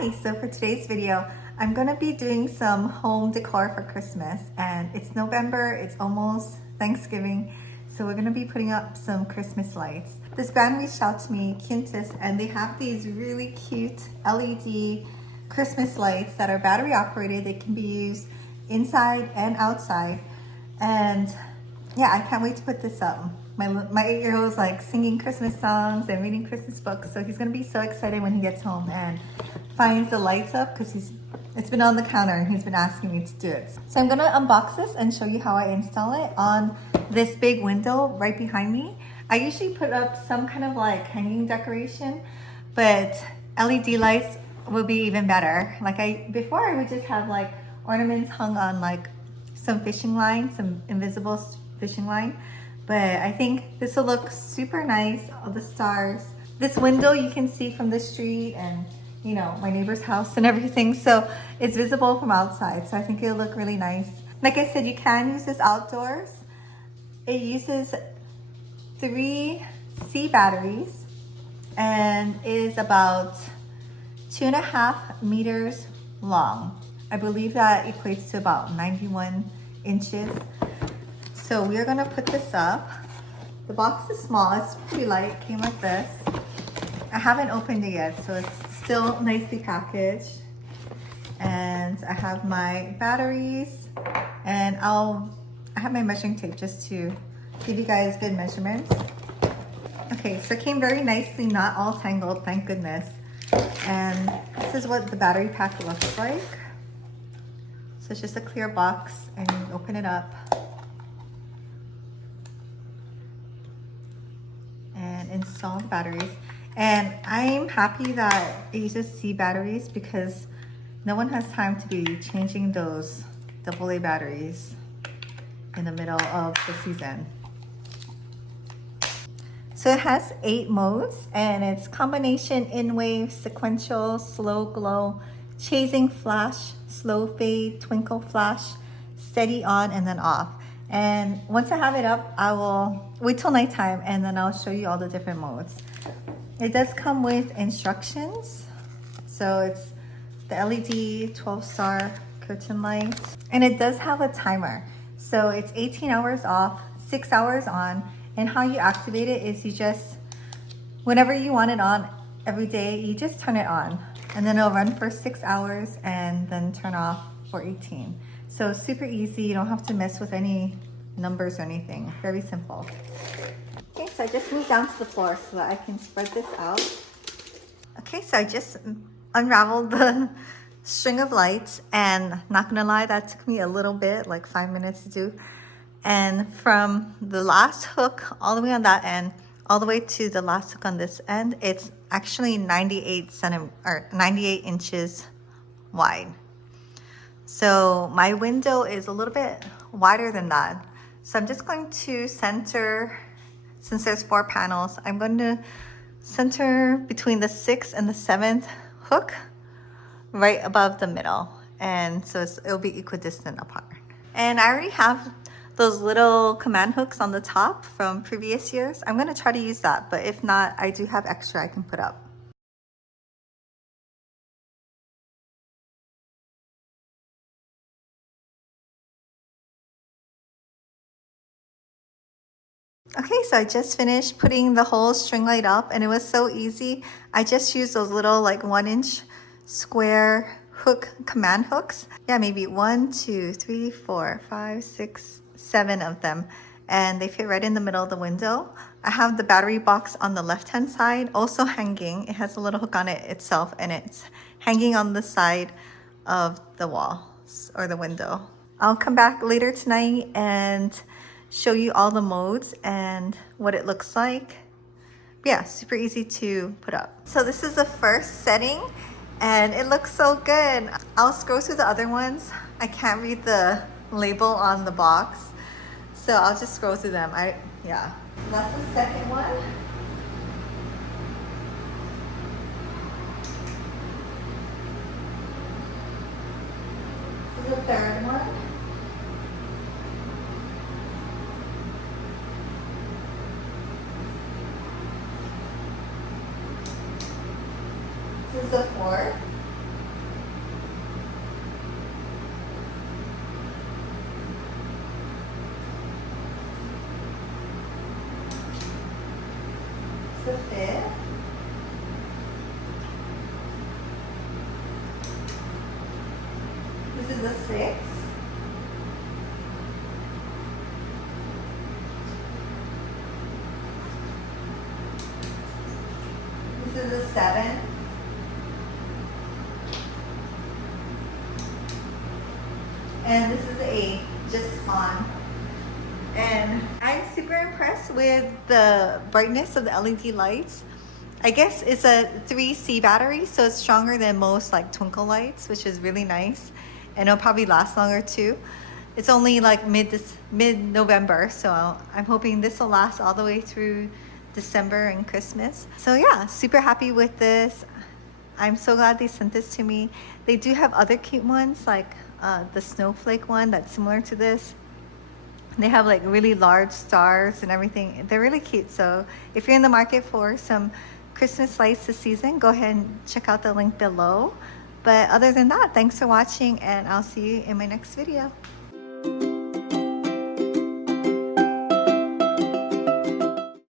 Hi, so for today's video, I'm gonna be doing some home decor for Christmas, and it's November, it's almost Thanksgiving, so we're gonna be putting up some Christmas lights. This brand reached out to me, Quntis, and they have these really cute LED Christmas lights that are battery operated. They can be used inside and outside, and yeah, I can't wait to put this up. My 8-year-old is like singing Christmas songs and reading Christmas books, so he's gonna be so excited when he gets home and finds the lights up because it's been on the counter and he's been asking me to do it. So I'm gonna unbox this and show you how I install it on this big window right behind me. I usually put up some kind of like hanging decoration, but LED lights will be even better. Before I would just have like ornaments hung on like some fishing line, some invisible fishing line. But I think this will look super nice, all the stars. This window you can see from the street and, you know, my neighbor's house and everything. So it's visible from outside. So I think it'll look really nice. Like I said, you can use this outdoors. It uses 3 C batteries and is about 2.5 meters long. I believe that equates to about 91 inches. So we are gonna put this up. The box is small, it's pretty light, it came like this. I haven't opened it yet, so it's still nicely packaged. And I have my batteries, and I have my measuring tape just to give you guys good measurements. Okay, so it came very nicely, not all tangled, thank goodness. And this is what the battery pack looks like. So it's just a clear box, and you open it up. Install the batteries, and I'm happy that it uses C batteries because no one has time to be changing those AA batteries in the middle of the season. So it has 8 modes, and it's combination, in wave, sequential, slow glow, chasing flash, slow fade, twinkle flash, steady on, and then off. And once I have it up, I will wait till nighttime and then I'll show you all the different modes. It does come with instructions. So it's the LED 12-star curtain light. And it does have a timer. So it's 18 hours off, 6 hours on. And how you activate it is you just, whenever you want it on every day, you just turn it on. And then it'll run for 6 hours and then turn off for 18. So super easy, you don't have to mess with any numbers or anything. Very simple. Okay, so I just moved down to the floor so that I can spread this out. Okay, so I just unraveled the string of lights, and not gonna lie, that took me a little bit, like 5 minutes to do. And from the last hook all the way on that end, all the way to the last hook on this end, it's actually 98 inches wide. So my window is a little bit wider than that. So I'm just going to center, since there's 4 panels, I'm going to center between the 6th and the 7th hook right above the middle. And so it'll be equidistant apart. And I already have those little command hooks on the top from previous years. I'm gonna try to use that, but if not, I do have extra I can put up. Okay, so I just finished putting the whole string light up, and it was so easy. I just used those little like 1-inch square hook command hooks. Yeah, maybe 1, 2, 3, 4, 5, 6, 7 of them. And they fit right in the middle of the window. I have the battery box on the left-hand side, also hanging. It has a little hook on it itself, and it's hanging on the side of the wall or the window. I'll come back later tonight and show you all the modes and what it looks like. Yeah, super easy to put up. So this is the first setting, and it looks so good. I'll scroll through the other ones. I can't read the label on the box, so I'll just scroll through them. Yeah. That's the second one. This is the third one. This is the fourth. That's the 5th. This is the 6th. This is the 7th. And this is the 8th, just on. And I'm super impressed with the brightness of the LED lights. I guess it's a 3C battery, so it's stronger than most like twinkle lights, which is really nice. And it'll probably last longer too. It's only like mid-November, so I'm hoping this will last all the way through December and Christmas. So yeah, super happy with this. I'm so glad they sent this to me. They do have other cute ones, like the snowflake one that's similar to this. They have like really large stars and everything. They're really cute. So if you're in the market for some Christmas lights this season, go ahead and check out the link below. But other than that, thanks for watching, and I'll see you in my next video.